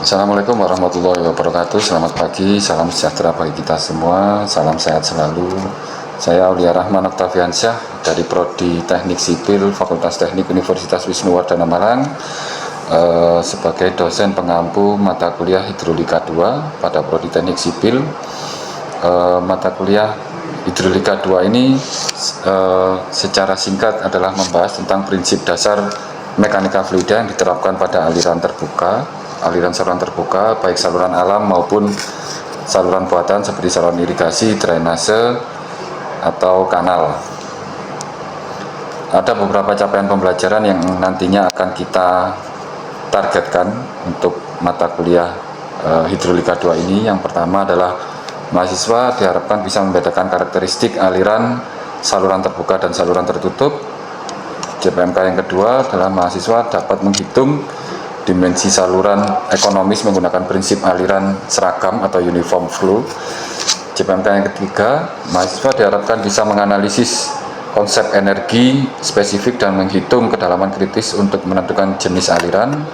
Assalamualaikum warahmatullahi wabarakatuh. Selamat pagi, salam sejahtera bagi kita semua. Salam sehat selalu. Saya Aulia Rahman Oktaviansyah dari Prodi Teknik Sipil Fakultas Teknik Universitas Wisnuwardana Malang, sebagai dosen pengampu mata kuliah Hidrolika 2 pada Prodi Teknik Sipil. Mata kuliah Hidrolika 2 ini secara singkat adalah membahas tentang prinsip dasar mekanika fluida yang diterapkan pada aliran saluran terbuka, baik saluran alam maupun saluran buatan seperti saluran irigasi, drainase, atau kanal. Ada beberapa capaian pembelajaran yang nantinya akan kita targetkan untuk mata kuliah Hidrolika 2 ini. Yang pertama adalah mahasiswa diharapkan bisa membedakan karakteristik aliran saluran terbuka dan saluran tertutup. JPMK yang kedua adalah mahasiswa dapat menghitung dimensi saluran ekonomis menggunakan prinsip aliran seragam atau uniform flow. JPMK yang ketiga, mahasiswa diharapkan bisa menganalisis konsep energi spesifik dan menghitung kedalaman kritis untuk menentukan jenis aliran,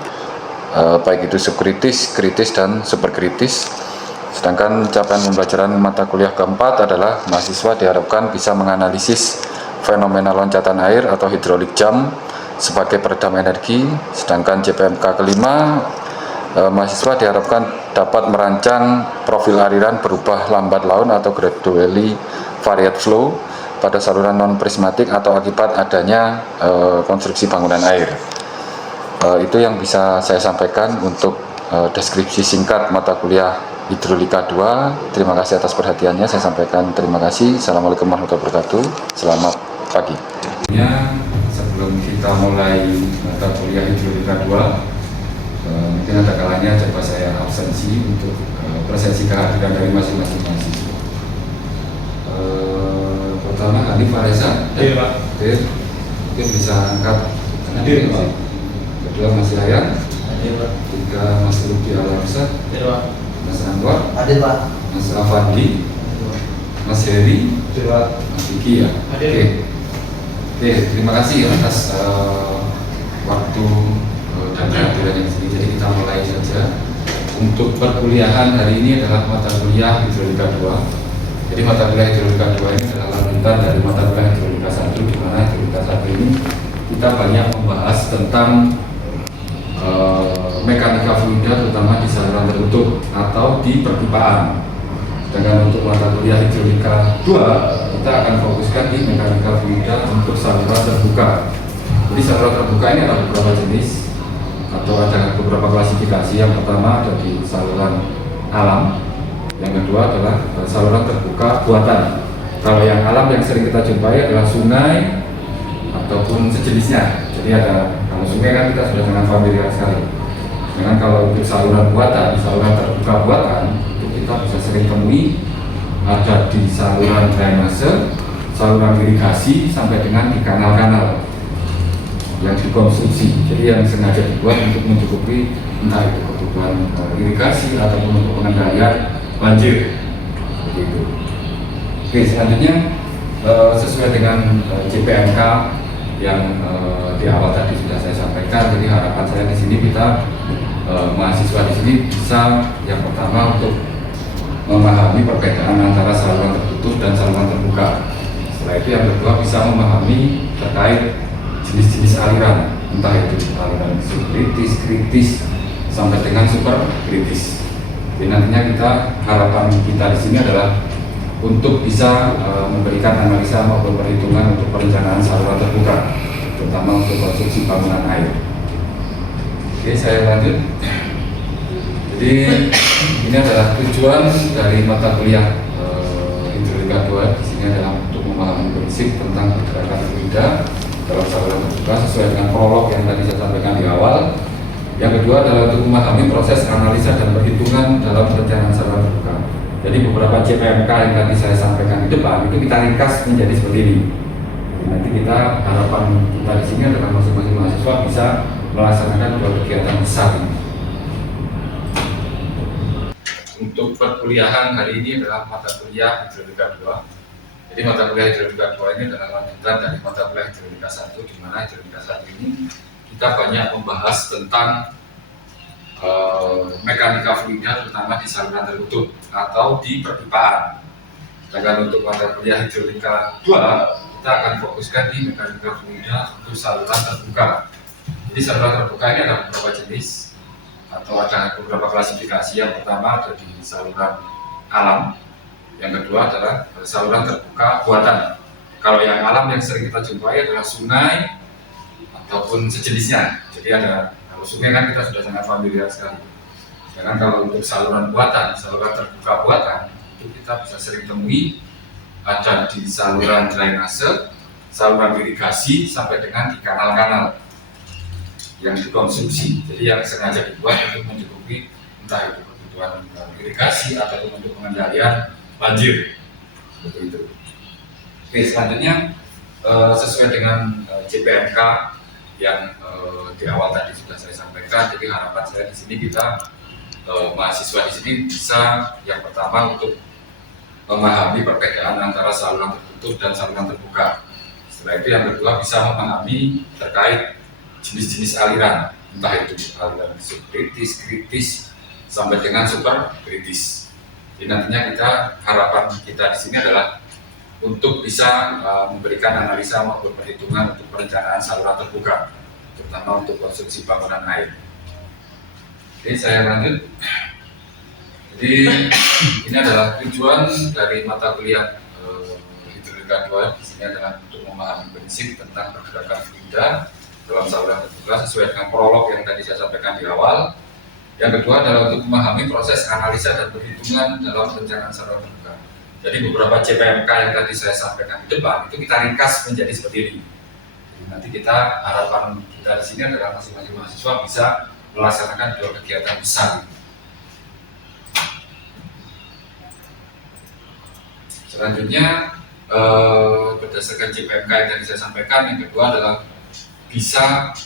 baik itu subkritis, kritis, dan superkritis. Sedangkan capaian pembelajaran mata kuliah keempat adalah mahasiswa diharapkan bisa menganalisis fenomena loncatan air atau hydraulic jump sebagai peredam energi. Sedangkan JPMK kelima, mahasiswa diharapkan dapat merancang profil aliran berubah lambat laun atau gradually variate flow pada saluran non prismatik atau akibat adanya konstruksi bangunan air. Itu yang bisa saya sampaikan untuk deskripsi singkat mata kuliah Hidrolika 2. Terima kasih atas perhatiannya. Saya sampaikan terima kasih. Assalamualaikum warahmatullahi wabarakatuh. Selamat pagi. Sebelum kita mulai mata kuliah Hidrolika 2, mungkin ada kalanya coba saya absensi untuk presensi kehadiran dari masing-masing mahasiswa. Pertama Hanif Faresa, Iya Pak. Mungkin bisa angkat. Hadir Pak. Kedua Mas Yayan. Hadir Pak. Tiga Mas Ruki Alamsa. Hadir Pak. Mas Anwar. Hadir Pak. Mas Afandi. Mas Heri. Hadir Pak. Mas Diki ya. Hadir. Oke, terima kasih atas waktu dan kehadirannya di sini. Jadi kita mulai saja. Untuk perkuliahan hari ini adalah mata kuliah Hidrolika 2. Jadi mata kuliah Hidrolika 2 ini adalah lanjutan dari mata kuliah Hidrolika 1, di mana Hidrolika 1 ini kita banyak membahas tentang mekanika fluida, terutama di saluran tertutup atau di perpipaan. Sedangkan untuk mata kuliah Hidrolika 2 kita akan fokuskan di mekanika fluida untuk saluran terbuka. Jadi saluran terbuka ini ada beberapa jenis atau ada beberapa klasifikasi. Yang pertama ada di saluran alam, yang kedua adalah saluran terbuka buatan. Kalau yang alam yang sering kita jumpai adalah sungai ataupun sejenisnya. Jadi kalau sungai kan kita sudah sangat familiar sekali. Dengan kalau untuk saluran buatan, saluran terbuka buatan itu kita bisa sering temui ada di saluran drainase, saluran irigasi, sampai dengan di kanal-kanal yang dikonstruksi. Jadi yang sengaja dibuat untuk mencukupi entah itu kebutuhan irigasi ataupun untuk pengendalian banjir. Begitu. Oke, selanjutnya sesuai dengan JPMK yang di awal tadi sudah saya sampaikan. Jadi harapan saya di sini kita mahasiswa di sini bisa yang pertama untuk memahami perbedaan antara saluran tertutup dan saluran terbuka. Setelah itu yang kedua bisa memahami terkait jenis-jenis aliran, entah itu aliran subkritis, kritis, sampai dengan superkritis. Jadi nantinya harapan kita di sini adalah untuk bisa memberikan analisa maupun perhitungan untuk perencanaan saluran terbuka, terutama untuk konstruksi bangunan air. Oke, saya lanjut. Jadi ini adalah tujuan dari mata kuliah Hidrolika 2. Di sini adalah untuk memahami prinsip tentang pergerakan fluida dalam saluran terbuka sesuai dengan prolog yang tadi saya sampaikan di awal. Yang kedua adalah untuk memahami proses analisa dan perhitungan dalam perencanaan saluran terbuka. Jadi beberapa JPMK yang tadi saya sampaikan di depan itu kita ringkas menjadi seperti ini. Jadi nanti harapan kita di sini adalah masing-masing mahasiswa bisa melaksanakan dua kegiatan besar ini. Untuk perkuliahan hari ini adalah mata kuliah Hidrolika 2. Jadi mata kuliah Hidrolika 2 ini adalah lanjutan dari mata kuliah Hidrolika 1, di mana Hidrolika 1 ini kita banyak membahas tentang mekanika fluida terutama di saluran tertutup atau di perpipaan. Sedangkan untuk mata kuliah hidrolika 2 kita akan fokuskan di mekanika fluida untuk saluran terbuka. Jadi saluran terbuka ini ada beberapa jenis atau ada beberapa klasifikasi. Yang pertama ada di saluran alam, yang kedua adalah saluran terbuka buatan. Kalau yang alam yang sering kita jumpai adalah sungai ataupun sejenisnya. Jadi kalau sungai kan kita sudah sangat familiar sekali. Sedangkan kalau untuk saluran buatan, saluran terbuka buatan itu kita bisa sering temui ada di saluran drainase, saluran irigasi sampai dengan di kanal-kanal yang dikonsumsi. Jadi yang sengaja dibuat untuk mencukupi entah itu kebutuhan irigasi ataupun untuk pengendalian banjir. Seperti itu. Oke, selanjutnya sesuai dengan JPMK yang di awal tadi sudah saya sampaikan. Jadi harapan saya di sini kita mahasiswa di sini bisa yang pertama untuk memahami perbedaan antara saluran tertutup dan saluran terbuka. Setelah itu yang kedua bisa memahami terkait jenis-jenis aliran, entah itu aliran subkritis, kritis, sampai dengan super kritis. Jadi nantinya harapan kita di sini adalah untuk bisa memberikan analisa maupun perhitungan untuk perencanaan saluran terbuka, terutama untuk konstruksi bangunan air. Oke, saya lanjut. Jadi ini adalah tujuan dari mata kuliah hidrolika 2 di sini adalah untuk memahami prinsip tentang pergerakan fluida dalam saluran terbuka sesuai dengan prolog yang tadi saya sampaikan di awal. Yang kedua adalah untuk memahami proses analisa dan perhitungan dalam perencanaan saluran terbuka. Jadi beberapa JPMK yang tadi saya sampaikan di depan itu kita ringkas menjadi seperti ini. Jadi nanti harapan kita di sini adalah masing-masing mahasiswa bisa melaksanakan 2 kegiatan besar. Selanjutnya berdasarkan JPMK yang tadi saya sampaikan, yang kedua adalah bisa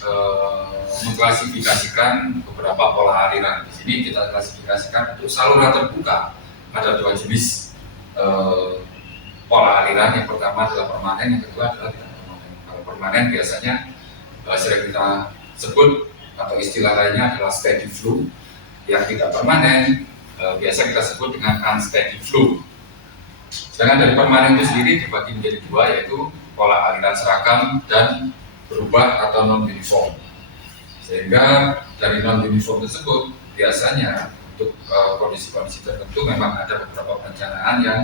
mengklasifikasikan beberapa pola aliran. Di sini kita klasifikasikan untuk saluran terbuka ada 2 jenis pola aliran. Yang pertama adalah permanen, yang kedua adalah tidak permanen. Kalau permanen biasanya sering kita sebut atau istilah lainnya adalah steady flow. Yang tidak permanen biasa kita sebut dengan unsteady flow. Sedangkan dari permanen itu sendiri dibagi menjadi 2, yaitu pola aliran seragam dan berubah atau non-uniform. Sehingga dari non-uniform tersebut biasanya untuk kondisi-kondisi tertentu memang ada beberapa perencanaan yang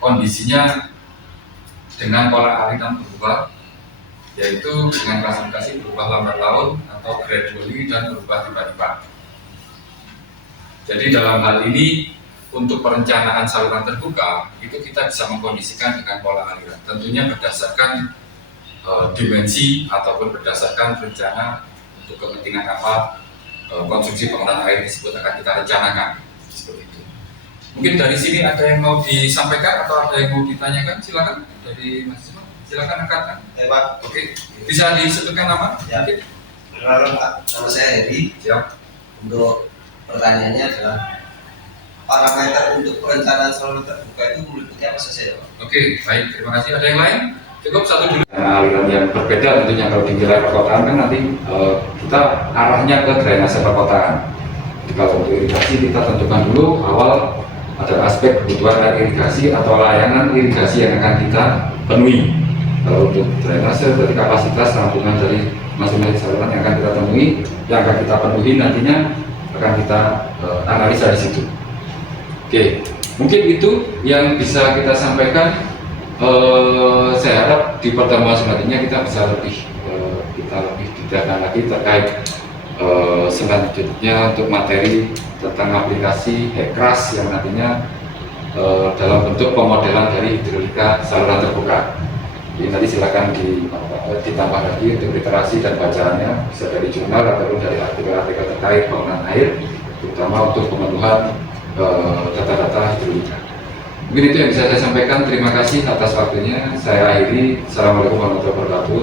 kondisinya dengan pola aliran berubah, yaitu dengan klasifikasi berubah lambat laun atau gradually dan berubah tiba-tiba. Jadi dalam hal ini untuk perencanaan saluran terbuka itu kita bisa mengkondisikan dengan pola aliran, tentunya berdasarkan dimensi ataupun berdasarkan rencana untuk kepentingan apa konstruksi bangunan air tersebut akan kita rencanakan. Seperti itu. Mungkin dari sini ada yang mau disampaikan atau ada yang mau ditanyakan, silakan dari mahasiswa. Silakan angkatkan. Pak. Oke. Bisa disebutkan nama? Ya. Perkenalkan Pak, nama saya Hedi. Siap. Untuk pertanyaannya adalah parameter untuk perencanaan saluran terbuka itu meliputi apa saja, Pak? Oke, baik. Terima kasih. Ada yang lain? Cukup satu dulu. Aliran yang berbeda tentunya kalau di wilayah perkotaan kan nanti kita arahnya ke drainase perkotaan. Jadi kalau untuk irigasi kita tentukan dulu awal ada aspek kebutuhan air irigasi atau layanan irigasi yang akan kita penuhi. Kalau untuk drainase berarti kapasitas tampungan dari masing-masing saluran yang akan kita temui, yang akan kita penuhi nantinya akan kita analisa di situ. Oke, mungkin itu yang bisa kita sampaikan. Saya harap di pertemuan selanjutnya kita bisa lebih detailkan lagi terkait selanjutnya untuk materi tentang aplikasi HECRAS yang nantinya dalam bentuk pemodelan dari hidrolika saluran terbuka. Jadi nanti silakan ditambah lagi untuk literasi dan bacaannya, bisa dari jurnal ataupun dari artikel-artikel terkait bangunan air, terutama untuk pemenuhan data-data hidrolika. Mungkin itu yang bisa saya sampaikan. Terima kasih atas waktunya. Saya akhiri. Assalamualaikum warahmatullahi wabarakatuh.